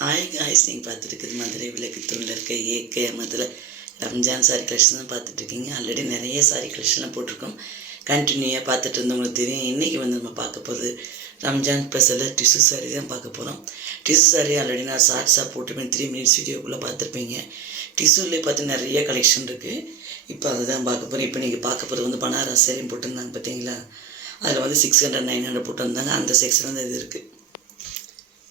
Hi guys நீங்கள் பார்த்துருக்குது மதுரை விளக்கு தூண்டில் இருக்க ஏகே மதுரை ரம்ஜான் சாரி கலெக்ஷன் தான் பார்த்துட்ருக்கீங்க ஆல்ரெடி நிறைய சாரி கலெக்ஷன்லாம் போட்டிருக்கோம். கண்டினியூவாக பார்த்துட்டு இருந்தவங்களுக்கு தெரியும். இன்றைக்கி வந்து நம்ம பார்க்க போகிறது ரம்ஜான் ஸ்பெஷலில் டிஷ்யூ சாரி தான் பார்க்க போகிறோம் டிஷ்யூ சாரி ஆல்ரெடி நான் ஷார்ட்ஸாக போட்டுருப்பேன் த்ரீ மினிட்ஸ் வீடியோக்குள்ளே பார்த்துருப்பீங்க. டிஷ்யூலேயே பார்த்து நிறைய கலெக்ஷன் இருக்குது இப்போ அதை தான் பார்க்க போகிறோம் இப்போ நீங்கள் பார்க்க போகிறது வந்து பனாரஸ் சேரீ போட்டிருந்தாங்க பார்த்தீங்களா? அதில் வந்து சிக்ஸ் ஹண்ட்ரட் நைன் ஹண்ட்ரட் போட்டிருந்தாங்க அந்த செக்ஷன் வந்து இது இருக்குது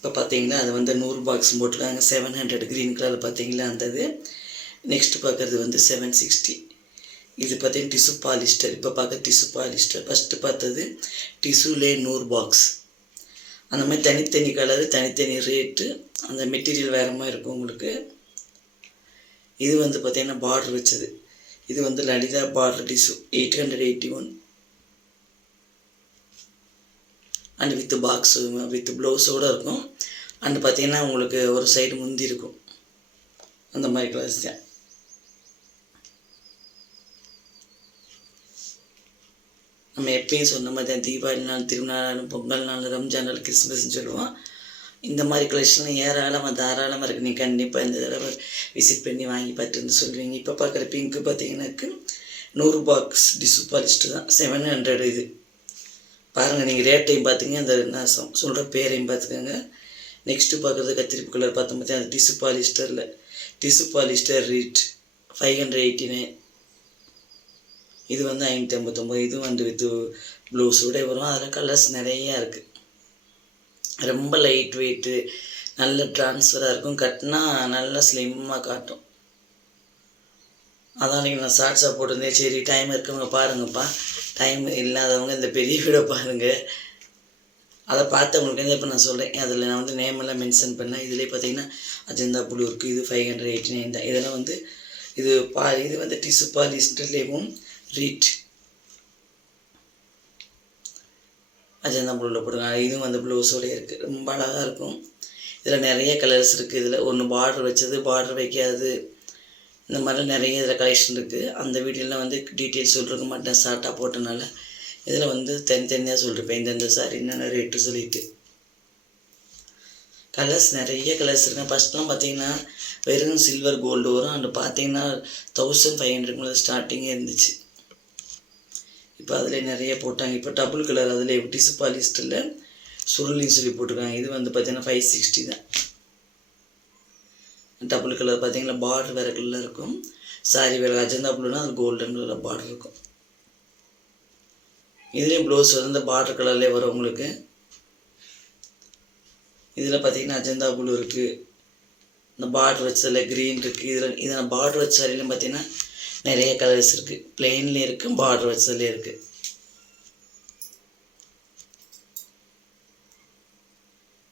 இப்போ பார்த்தீங்கன்னா அது வந்து நூறு பாக்ஸ் போட்டிருக்காங்க. செவன் ஹண்ட்ரட் க்ரீன் கலரில் பார்த்தீங்களா அந்த இது நெக்ஸ்ட்டு பார்க்குறது வந்து செவன் சிக்ஸ்டி இது பார்த்தீங்கன்னா டிசு பாலிஸ்டர் இப்போ பார்க்க டிசு பாலிஸ்டர் ஃபஸ்ட்டு பார்த்தது டிசுலே நூறு பாக்ஸ் அந்த மாதிரி தனித்தனி கலர் தனித்தனி ரேட்டு அந்த மெட்டீரியல் வேறு மாதிரி இருக்கும் உங்களுக்கு. இது வந்து பார்த்தீங்கன்னா பார்டர் வச்சது. இது வந்து Lalitha border tissue eight hundred eighty one and with box with ப்ளவுஸோடு இருக்கும். அண்ட் பார்த்தீங்கன்னா உங்களுக்கு ஒரு சைடு முந்தி இருக்கும். அந்த மாதிரி கிளாஸ் தான். நம்ம எப்பயும் சொன்ன மாதிரி தான் தீபாவளி நாள் திருநாள் பொங்கல் நாள் ரம்ஜான் நாள் கிறிஸ்மஸ்னு சொல்லுவோம். இந்த மாதிரி கலெக்ஷன் ஏராளமாக தாராளமாக இருக்குது நீ கண்டிப்பாக இந்த தடவை விசிட் பண்ணி வாங்கி பார்த்துன்னு சொல்லுவீங்க. இப்போ பார்க்குற பிங்க்கு பார்த்தீங்கன்னாக்கு நூறு பாக்ஸ் டிசு பாலிஸ்ட்டு தான். செவன் ஹண்ட்ரட் இது. பாருங்கள் நீங்கள் ரேட்டையும் பார்த்துங்க அந்த நான் சொல்கிற பேரையும் பார்த்துக்கோங்க நெக்ஸ்ட்டு பார்க்குறது கத்திரிப்பு கலர் பார்த்தோம் பார்த்தா அந்த tissue பாலிஸ்டரில். Tissue polyester rate five hundred eighty nine இது வந்து ஐநூற்றி ஐம்பத்தொம்போது இது வந்து வித் ப்ளூஸோட வரும். அதில் கலர்ஸ் நிறையா இருக்குது ரொம்ப லைட் வெயிட்டு நல்ல ட்ரான்ஸ்ஃபராக இருக்கும். கட்டினா நல்லா ஸ்லிம்மாக காட்டும். அதான் அன்றைக்கி நான் ஷார்ட்ஸாக போட்டிருந்தேன். சரி டைம் இருக்கவங்க பாருங்கப்பா. டைம் இல்லாதவங்க இந்த பெரிய வீடை பாருங்கள் அதை பார்த்தவங்களுக்கு வந்து இப்போ நான் சொல்கிறேன் அதில் நான் வந்து நேம் எல்லாம் மென்ஷன் பண்ணேன். இதிலே பார்த்தீங்கன்னா அஜந்தா புழு இருக்குது இது ஃபைவ் ஹண்ட்ரட் எயிட்டி நைன் தான். இதெல்லாம் வந்து இது பா இது வந்து டிசு பாலிஸ்டர்லேயும் ரீட் அஜந்தா புழுவில் போட்டுருக்காங்க இதுவும் வந்து ப்ளவுஸோடய இருக்குது ரொம்ப அழகாக இருக்கும். இதில் நிறைய கலர்ஸ் இருக்குது இதில் ஒன்று பார்டர் வச்சது பார்டர் வைக்காது. இந்த மாதிரி நிறைய இதில் கலெக்ஷன் இருக்குது அந்த வீடியோலாம் வந்து டீட்டெயில்ஸ் சொல்லிருக்க மாட்டேன் ஷார்ட்டாக போட்டனால இதில் வந்து தனித்தனியாக சொல்லிருப்பேன் இந்தந்த சாரி என்னென்ன ரேட்டு சொல்லிட்டு கலர்ஸ் நிறைய கலர்ஸ் இருக்குது ஃபஸ்ட்லாம் பார்த்தீங்கன்னா வெறும் சில்வர் கோல்டு வரும். அண்ட் பார்த்தீங்கன்னா தௌசண்ட் ஃபைவ் ஹண்ட்ரட் மேலே ஸ்டார்டிங்கே இருந்துச்சு. இப்போ அதில் நிறைய போட்டாங்க. இப்போ டபுள் கலர் அதில் எப்படி பாலிஸ்டரில் சுருளின்னு சொல்லி போட்டிருக்காங்க. இது வந்து பார்த்தீங்கன்னா ஃபைவ் சிக்ஸ்டி தான். டபுள் கலர் பார்த்தீங்கன்னா பார்டர் வேறு கலரில் இருக்கும். சாரி வேறு அஜந்தா ப்ளூனா அது கோல்டன் கலரில் பார்டர் இருக்கும். இதுலேயும் ப்ளவுஸ் வந்து பார்டர் கலர்லேயே வரும் உங்களுக்கு. இதில் பார்த்தீங்கன்னா அஜந்தா ப்ளூ இருக்குது இந்த பார்டர் வச்சதில் க்ரீன் இருக்குது இதில் இதில் பார்டர் வச்ச சாரிலையும் பார்த்தீங்கன்னா நிறைய கலர்ஸ் இருக்குது பிளெயின்லேயும் இருக்குது பார்டர் வச்சதுலேயும் இருக்குது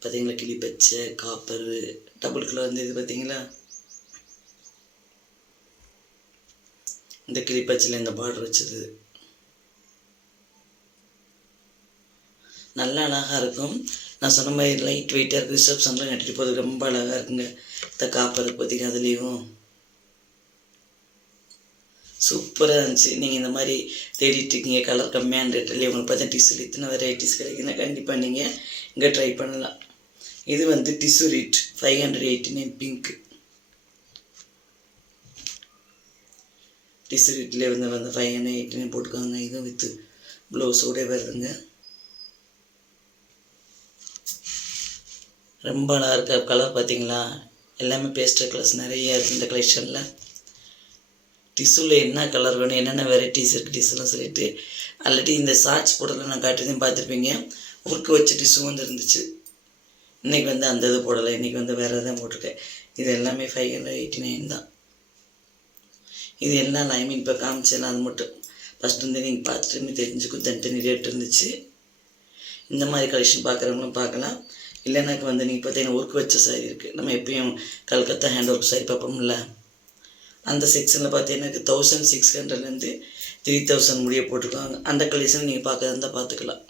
பார்த்தீங்களா கிளி பச்சை காப்பர் டபுள் கலர் வந்து இது பார்த்தீங்களா இந்த கிளி பச்சையில் இந்த பார்டர் வச்சது. நல்ல அழகாக இருக்கும். நான் சொன்ன மாதிரி லைட் வெயிட்டாக இருக்குது ரிசப்ஷன்லாம் கட்டிட்டு போகிறது ரொம்ப அழகாக இருக்குங்க. இந்த காப்பர் பார்த்தீங்க அதுலேயும்? சூப்பராக இருந்துச்சு. நீங்கள் இந்த மாதிரி தேடிட்டு இருக்கீங்க. கலர் கம்மியான ரேட்டில் உங்களுக்கு பார்த்தா டிஷ்யூ இத்தனை வெரைட்டிஸ் கிடைக்குதுன்னா கண்டிப்பாக நீங்கள் இங்கே ட்ரை பண்ணலாம். இது வந்து tissue rate five hundred eighty nine pink tissue ரீட்லேயே வந்து வந்து ஃபைவ் ஹண்ட்ரட் எயிட்டி நைன் போட்டுக்கோங்க இதுவும் வித்து ப்ளவுஸோட வருதுங்க. ரொம்ப அழகாக இருக்க கலர் பார்த்தீங்களா? எல்லாமே பேஸ்டர் கலர்ஸ் நிறைய இருக்குது இந்த கலெக்ஷனில் டிஷ்யூவில் என்ன கலர் வேணும்? என்னென்ன வெரைட்டிஸ் இருக்குது டிஷ்யூலாம் சொல்லிட்டு. ஆல்ரெடி இந்த ஷார்ட்ஸ் போடலாம் நான் காட்டுறதையும் பார்த்துருப்பீங்க. ஒர்க்கு வச்ச டிஷ்யூ வந்து இருந்துச்சு. இன்றைக்கி வந்து அந்த இது போடலை இன்றைக்கி வந்து வேறு தான் போட்டிருக்கேன் இது எல்லாமே ஃபைவ் ஹண்ட்ரட் எயிட்டி நைன் தான். இது எல்லாம் ஐ மீன் இப்போ காமிச்சேன் அது மட்டும். ஃபஸ்ட்டு வந்து நீங்கள் பார்த்துட்டு தெரிஞ்சுக்கும் தனித்தனி ரேட் இருந்துச்சு. இந்த மாதிரி கலெக்ஷன் பார்க்குறவங்களும் பார்க்கலாம். இல்லைனாக்கு வந்து நீங்கள் பார்த்தீங்கன்னா ஒர்க் வச்ச சாரி இருக்குது நம்ம எப்பயும் கல்கத்தா ஹேண்ட் ஒர்க் சாரி பார்ப்போம்ல. அந்த செக்ஷனில் பார்த்தீங்கன்னா தௌசண்ட் சிக்ஸ் ஹண்ட்ரட்லேருந்து த்ரீ தௌசண்ட் முடிய போட்டிருக்காங்க. அந்த கலெக்ஷன் நீங்கள் பார்க்குறதா இருந்தால் பார்த்துக்கலாம்.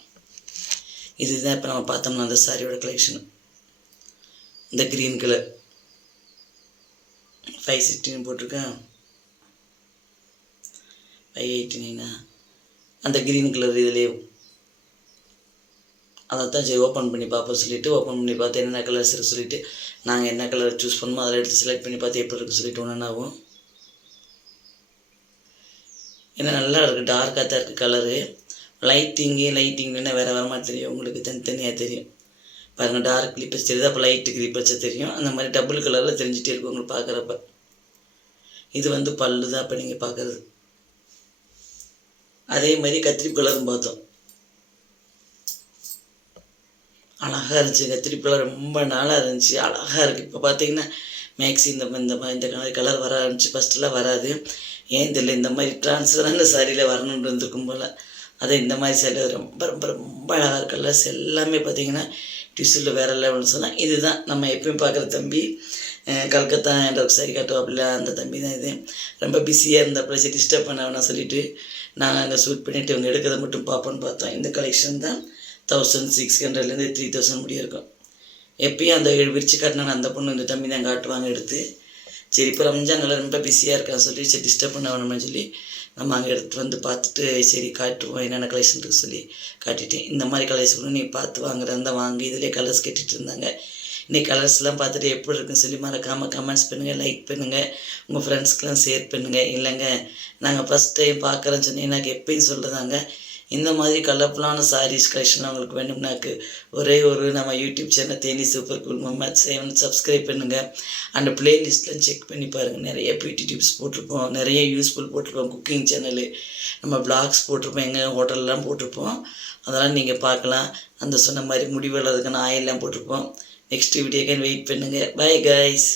இதுதான் இப்போ நம்ம பார்த்தோம்னா அந்த சாரியோட கலெக்ஷன் இந்த க்ரீன் கலர் ஃபைவ் சிக்ஸ்டின் போட்டிருக்கேன். ஃபைவ் எயிட்டி நைனா அந்த க்ரீன் கலர் இதுலேயே. அதை தான் சரி ஓப்பன் பண்ணி பார்ப்போம் சொல்லிவிட்டு ஓப்பன் பண்ணி பார்த்து என்னென்ன கலர்ஸ் இருக்குது சொல்லிவிட்டு நாங்கள் என்ன கலர் சூஸ் பண்ணணுமோ அதில் எடுத்து செலக்ட் பண்ணி பார்த்து எப்படி இருக்குது சொல்லிட்டு ஒன்றுனாவும் ஏன்னா நல்லா இருக்குது டார்க்காக தான் இருக்குது கலரு லைட்டிங்கு லைட்டிங்னா வேறு வேறு மாதிரி தெரியும் உங்களுக்கு தனித்தனியாக தெரியும். பாருங்கள் டார்க் கிளிப்பர்ஸ் தெரியுது? அப்போ லைட்டு கிளிப்பர்ஸ் தெரியும். அந்த மாதிரி டபுள் கலரில் தெரிஞ்சிட்டே இருக்கும் உங்களுக்கு பார்க்குறப்ப இது வந்து பல்லு தான் இப்போ நீங்கள் பார்க்குறது அதே மாதிரி கத்திரி கலரும் பார்த்தோம். அழகாக இருந்துச்சு. கத்திரி கலர் ரொம்ப நாளாக இருந்துச்சு. அழகாக இருக்குது இப்போ பார்த்தீங்கன்னா மேக்ஸி இந்த இந்த மாதிரி இந்த மாதிரி கலர் வர ஆரம்பிச்சு. ஃபஸ்ட்டெல்லாம் வராது. ஏன் தெரியல இந்த மாதிரி ட்ரான்ஸ்ஃபரான சாரியில் வரணுன்ட்டு இருந்திருக்கும் போல். அதை இந்த மாதிரி சாரியில் ரொம்ப ரொம்ப ரொம்ப அழகாக இருக்கு. கலர்ஸ் எல்லாமே பார்த்தீங்கன்னா டிசில் வேறு லெவல்னு சொன்னால் இதுதான். நம்ம எப்பயும் பார்க்குற தம்பி கல்கத்தா என்ற சாரி காட்டுவாப்பில்ல அந்த தம்பி தான் இது. ரொம்ப பிஸியாக இருந்த சரி டிஸ்டர்ப் பண்ண வேணாம் சொல்லிட்டு நாங்கள் அங்கே ஷூட் பண்ணிவிட்டு இவங்க எடுக்கிறத மட்டும் பார்ப்போன்னு பார்த்தோம். இந்த கலெக்ஷன் தான் தௌசண்ட் சிக்ஸ் ஹண்ட்ரட்லேருந்து த்ரீ தௌசண்ட் முடிய இருக்கும். எப்பயும் அந்த விரிச்சு காட்டினாங்க அந்த பொண்ணு இந்த தம்பி தான் காட்டுவாங்க எடுத்து. சரி இப்போ ரம்ஜான் நல்லா ரொம்ப பிஸியாக இருக்கான்னு சொல்லி சரி டிஸ்டர்ப் பண்ண வேணும்னு சொல்லி நம்ம அங்கே எடுத்துகிட்டு வந்து பார்த்துட்டு சரி காட்டுவோம் என்னென்ன கலெக்ஷன் இருக்குது சொல்லி காட்டிட்டேன். இந்த மாதிரி கலெக்ஷன் நீ பார்த்து வாங்குறதா வாங்கி. இதிலே கலர்ஸ் கேட்டுட்டு இருந்தாங்க. இன்னைக்கு கலர்ஸ்லாம் பார்த்துட்டு எப்படி இருக்குன்னு சொல்லி மறக்காமல் கமெண்ட்ஸ் பண்ணுங்கள் லைக் பண்ணுங்கள் உங்கள் ஃப்ரெண்ட்ஸ்க்கெலாம் ஷேர் பண்ணுங்கள் இல்லைங்க நாங்கள் ஃபஸ்ட் டைம் பார்க்குறேன்னு சொன்னீங்க. எனக்கு எப்பயும் சொல்கிறதாங்க இந்த மாதிரி கலர்ஃபுல்லான சாரீஸ் கலெக்ஷன் உங்களுக்கு வேணும்னாக்கு ஒரே ஒரு நம்ம YouTube channel Theni super cool Mohammed சேவன் subscribe பண்ணுங்கள் அந்த பிளேலிஸ்ட்லாம் செக் பண்ணி பாருங்கள் நிறைய பியூட்டி டிப்ஸ் போட்டிருப்போம். நிறைய யூஸ்ஃபுல் போட்டிருப்போம். குக்கிங் சேனலு நம்ம பிளாக்ஸ் போட்டிருப்போம். எங்கள் ஹோட்டல்லாம் போட்டிருப்போம். அதெல்லாம் நீங்கள் பார்க்கலாம். அந்த சொன்ன மாதிரி முடி வளர்றதுக்கான ஆயிலெலாம் போட்டிருப்போம். நெக்ஸ்ட் வீடியோக்கு வெயிட் பண்ணுங்கள் பை கைஸ்